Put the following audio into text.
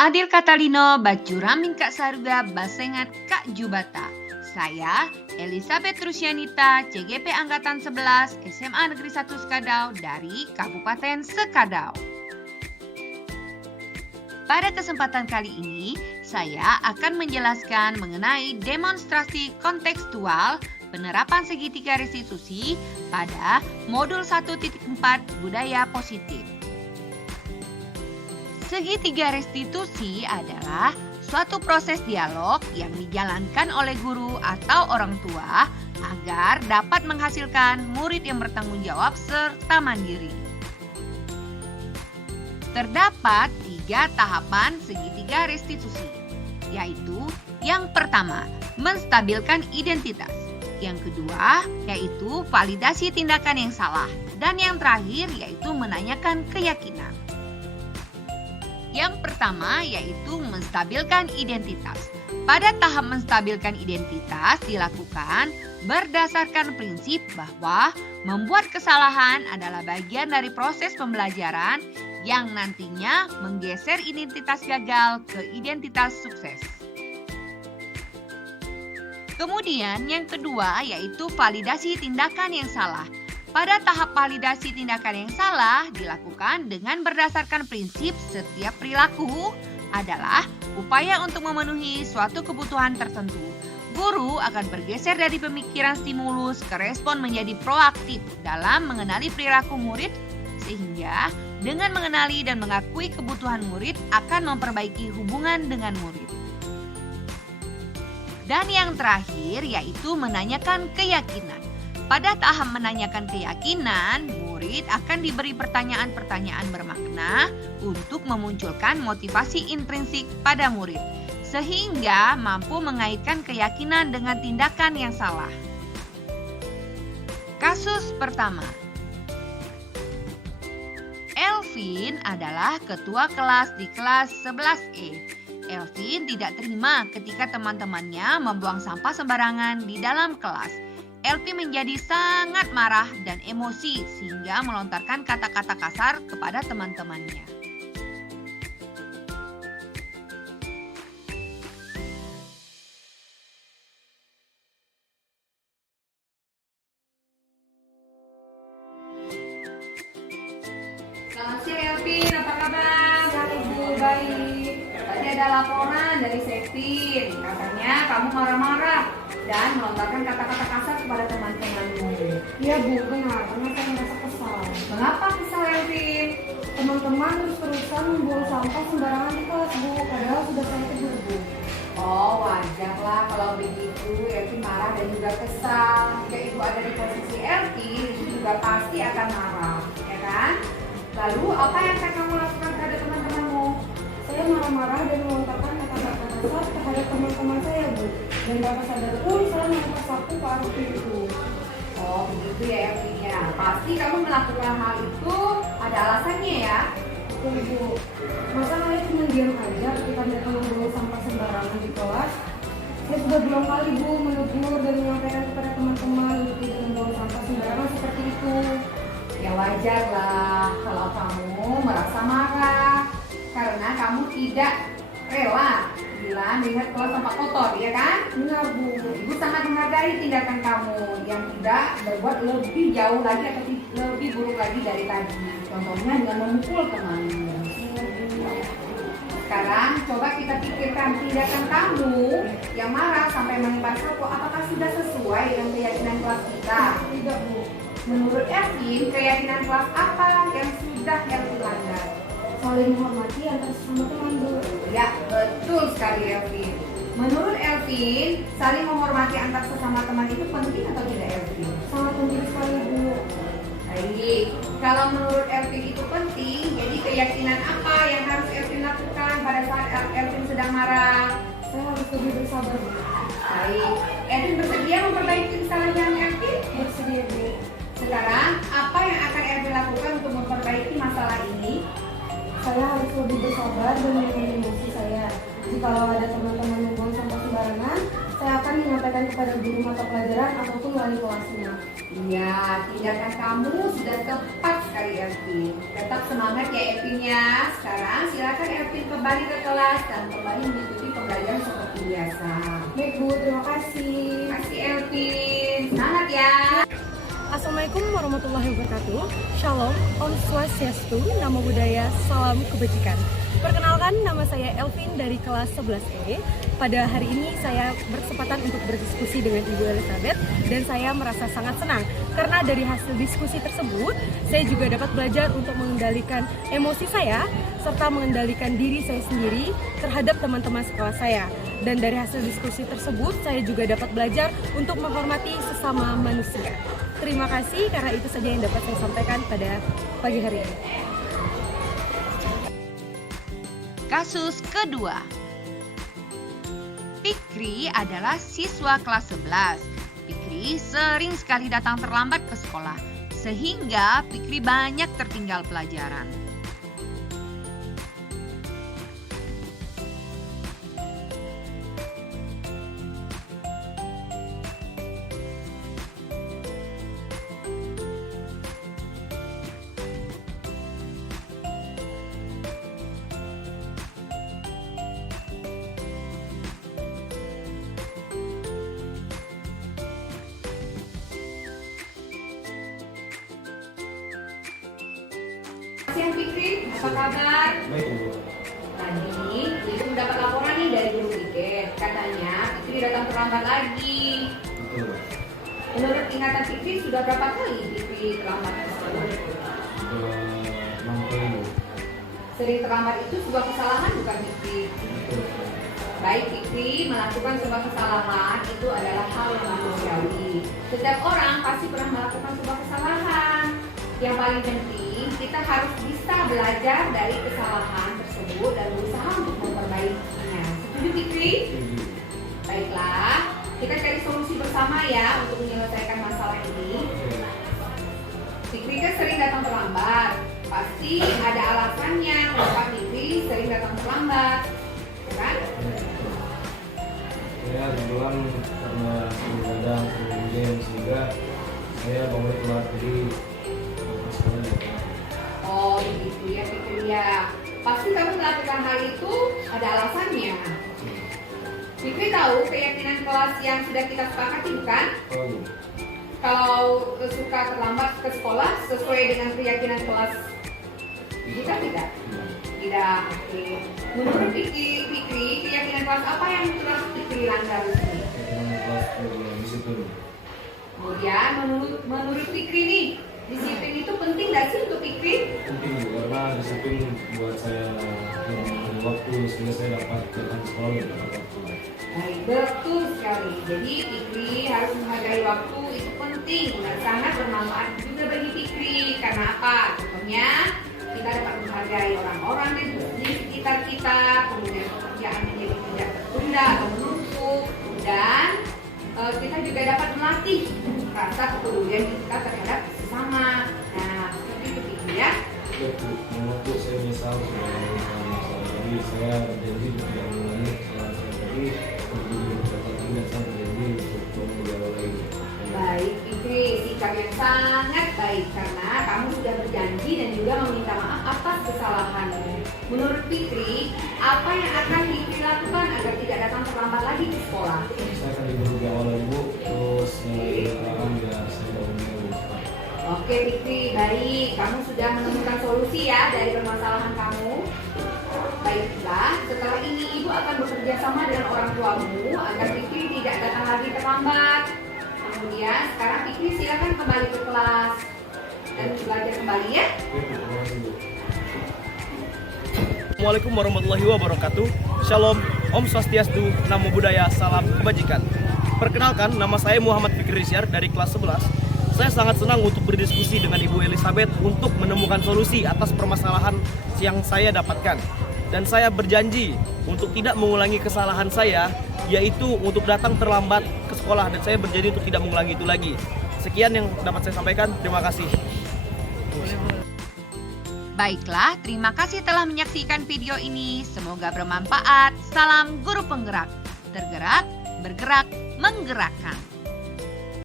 Adil Katalino, Bacuramin Kak Saruga, Basengat Kak Jubata. Saya Elizabeth Rusyanita, CGP Angkatan 11, SMA Negeri 1 Sekadau dari Kabupaten Sekadau. Pada kesempatan kali ini, saya akan menjelaskan mengenai demonstrasi kontekstual penerapan segitiga restitusi pada modul 1.4 Budaya Positif. Segitiga restitusi adalah suatu proses dialog yang dijalankan oleh guru atau orang tua agar dapat menghasilkan murid yang bertanggung jawab serta mandiri. Terdapat 3 tahapan segitiga restitusi, yaitu yang pertama, menstabilkan identitas. Yang kedua, yaitu validasi tindakan yang salah. Dan yang terakhir, yaitu menanyakan keyakinan. Yang pertama yaitu menstabilkan identitas. Pada tahap menstabilkan identitas dilakukan berdasarkan prinsip bahwa membuat kesalahan adalah bagian dari proses pembelajaran yang nantinya menggeser identitas gagal ke identitas sukses. Kemudian yang kedua yaitu validasi tindakan yang salah. Pada tahap validasi tindakan yang salah dilakukan dengan berdasarkan prinsip setiap perilaku adalah upaya untuk memenuhi suatu kebutuhan tertentu. Guru akan bergeser dari pemikiran stimulus ke respon menjadi proaktif dalam mengenali perilaku murid sehingga dengan mengenali dan mengakui kebutuhan murid akan memperbaiki hubungan dengan murid. Dan yang terakhir yaitu menanyakan keyakinan. Pada tahap menanyakan keyakinan, murid akan diberi pertanyaan-pertanyaan bermakna untuk memunculkan motivasi intrinsik pada murid, sehingga mampu mengaitkan keyakinan dengan tindakan yang salah. Kasus pertama. Elvin adalah ketua kelas di kelas 11E. Elvin tidak terima ketika teman-temannya membuang sampah sembarangan di dalam kelas. Elvin menjadi sangat marah dan emosi sehingga melontarkan kata-kata kasar kepada teman-temannya. Selamat siang Elvin, apa kabar? Siang Ibu, baik. Tadi ada laporan dari Septin, katanya kamu marah-marah dan melontarkan kata-kata kasar kepada teman-temanmu. Iya Bu, benar. Karena saya merasa kesal. Mengapa kesal Elvin? Teman-teman terus-terusan membuang sampah sembarangan di kelas Bu, padahal sudah saya tegur Bu. Oh wajarlah kalau begitu Elvin marah dan juga kesal. Jika ibu ada di posisi Elvin, ibu juga pasti akan marah, ya kan? Lalu apa yang akan kamu lakukan terhadap teman-temanmu? Saya marah-marah dan melontarkan kata-kata kasar terhadap teman-teman saya Bu. Dan Bapak sadar pun saya melempar sapu ke arah pintu. Oh begitu ya Elvin ya. Pasti kamu melakukan hal itu ada alasannya ya. Betul Bu. Masa saya cuma diam aja ketika mereka membuang sampah sembarangan di kelas? Saya sudah berulang kali Bu menegur dan menyampaikan kepada teman-teman untuk tidak membuang sampah sembarangan seperti itu. Ya wajar lah kalau kamu merasa marah karena kamu tidak rela bila melihat kelas tempat kotor, ya kan? Benar Bu. Ibu sangat menghargai tindakan kamu yang tidak berbuat lebih jauh lagi atau lebih buruk lagi dari tadi. Contohnya dengan memukul temanmu. Sekarang coba kita pikirkan tindakan kamu yang marah sampai melempar sapu apakah sudah sesuai dengan keyakinan kelas kita? Tidak Bu. Menurut Elvin, keyakinan kelas apa yang sudah Elvin langgar? Saling menghormati antar sesama teman Bu. Ya, betul sekali Elvin. Menurut Elvin, saling menghormati antar sesama teman itu penting atau tidak Elvin? Sangat penting sekali Bu. Baik, kalau menurut Elvin itu penting, jadi keyakinan apa yang harus Elvin lakukan pada saat Elvin sedang marah? Saya harus lebih bersabar Bu. Baik, Elvin bersedia memperbaiki kesalahan Elvin? Bersedia Bu. Sekarang, apa yang akan Elvin lakukan untuk memperbaiki masalah ini? Saya harus lebih bersabar dan mengenali emosi saya. Jikalau ada teman-teman membuang sampah sembarangan, saya akan menyampaikan kepada guru mata pelajaran ataupun wali kelasnya. Iya, tindakan kamu sudah tepat sekali Elvin. Tetap semangat ya Elvin ya. Sekarang silakan Elvin ke kembali ke kelas dan kembali mengikuti pembelajaran seperti biasa. Baik Bu, terima kasih. Terima kasih Elvin. Semangat ya. Assalamualaikum warahmatullahi wabarakatuh. Shalom, Om Swastiastu, Namo Buddhaya, Salam Kebajikan. Perkenalkan, nama saya Elvin dari kelas 11E. Pada hari ini saya berkesempatan untuk berdiskusi dengan Ibu Elizabeth dan saya merasa sangat senang karena dari hasil diskusi tersebut saya juga dapat belajar untuk mengendalikan emosi saya serta mengendalikan diri saya sendiri terhadap teman-teman sekolah saya. Dan dari hasil diskusi tersebut saya juga dapat belajar untuk menghormati sesama manusia. Terima kasih, karena itu saja yang dapat saya sampaikan pada pagi hari ini. Kasus kedua. Fikri adalah siswa kelas 11. Fikri sering sekali datang terlambat ke sekolah, sehingga Fikri banyak tertinggal pelajaran. Siang Fikri, apa kabar? Baik, Ibu. Tadi Ibu mendapat laporan nih dari guru Fikri. Katanya Fikri datang terlambat lagi. Betul. Menurut ingatan Fikri sudah berapa kali Fikri terlambat ke sekolah? Sudah 6 kali, Bu. Sering terlambat itu sebuah kesalahan bukan Fikri? Betul. Baik Fikri, melakukan sebuah kesalahan itu adalah hal yang manusiawi. Setiap orang pasti pernah melakukan sebuah kesalahan. Yang paling penting, kita harus bisa belajar dari kesalahan tersebut dan berusaha untuk memperbaikinya. Setuju Fikri? Setuju. Baiklah, kita cari solusi bersama ya untuk menyelesaikan masalah ini. Fikri kan sering datang terlambat. Pasti ada alasannya kenapa Fikri sering datang terlambat. Kan? Saya kebetulan karena begadang kemudian sehingga saya bangun telat jadi sekolah ya. Oh begitu ya Fikri ya. Pasti kamu melakukan hal itu ada alasannya. Fikri tahu keyakinan kelas yang sudah kita sepakati bukan? Oh, Bu. Kalau suka terlambat ke sekolah sesuai dengan keyakinan kelas kita tidak? Tidak. Oke. Menurut Fikri, keyakinan kelas apa yang telah Fikri langgar di sini? Keyakinan kelas program disiplin. Kemudian menurut Fikri nih, disiplin itu penting nggak sih untuk Fikri? Penting, Bu, karena disiplin buat saya mengatur waktu sehingga saya dapat datang ke sekolah dan dapat waktu. Baik, betul sekali. Jadi Fikri harus menghargai waktu itu penting dan sangat bermanfaat juga bagi Fikri. Karena apa? Contohnya kita dapat menghargai orang-orang di sekitar kita, kemudian pekerjaan menjadi tidak tertunda atau menumpuk, dan kita juga dapat melatih rasa kepedulian kita terhadap sesama. Nah, seperti itu Fikri ya. Ya, Bu, menurut saya misal sudah mengalami masalah tadi, saya berjanji untuk tidak mengulangi kesalahan saya tadi untuk beberapa kali dan saya berjanji untuk menjawab lagi. Baik, Fikri, sikap yang sangat baik karena kamu sudah berjanji dan juga meminta maaf atas kesalahanmu. Menurut Fikri, apa yang akan Fikri lakukan agar tidak datang terlambat lagi ke sekolah? Saya akan diberi di awal Ibu, terus keterangan biar saya bangun dulu. Oke Fikri, baik. Kamu sudah menemukan solusi ya dari permasalahan kamu. Baiklah, setelah ini Ibu akan bekerja sama dengan orang tuamu agar Fikri tidak datang lagi terlambat. Kemudian sekarang Fikri silakan kembali ke kelas dan belajar kembali ya. Oke, Bu, terima kasih, Bu. Assalamualaikum warahmatullahi wabarakatuh. Shalom, Om Swastiastu, Namo Buddhaya, Salam Kebajikan. Perkenalkan, nama saya Muhammad Fikri Risyar dari kelas 11. Saya sangat senang untuk berdiskusi dengan Ibu Elizabeth untuk menemukan solusi atas permasalahan yang saya dapatkan. Dan saya berjanji untuk tidak mengulangi kesalahan saya, yaitu untuk datang terlambat ke sekolah. Dan saya berjanji untuk tidak mengulangi itu lagi. Sekian yang dapat saya sampaikan. Terima kasih. Baiklah, terima kasih telah menyaksikan video ini. Semoga bermanfaat. Salam guru penggerak. Tergerak, bergerak, menggerakkan.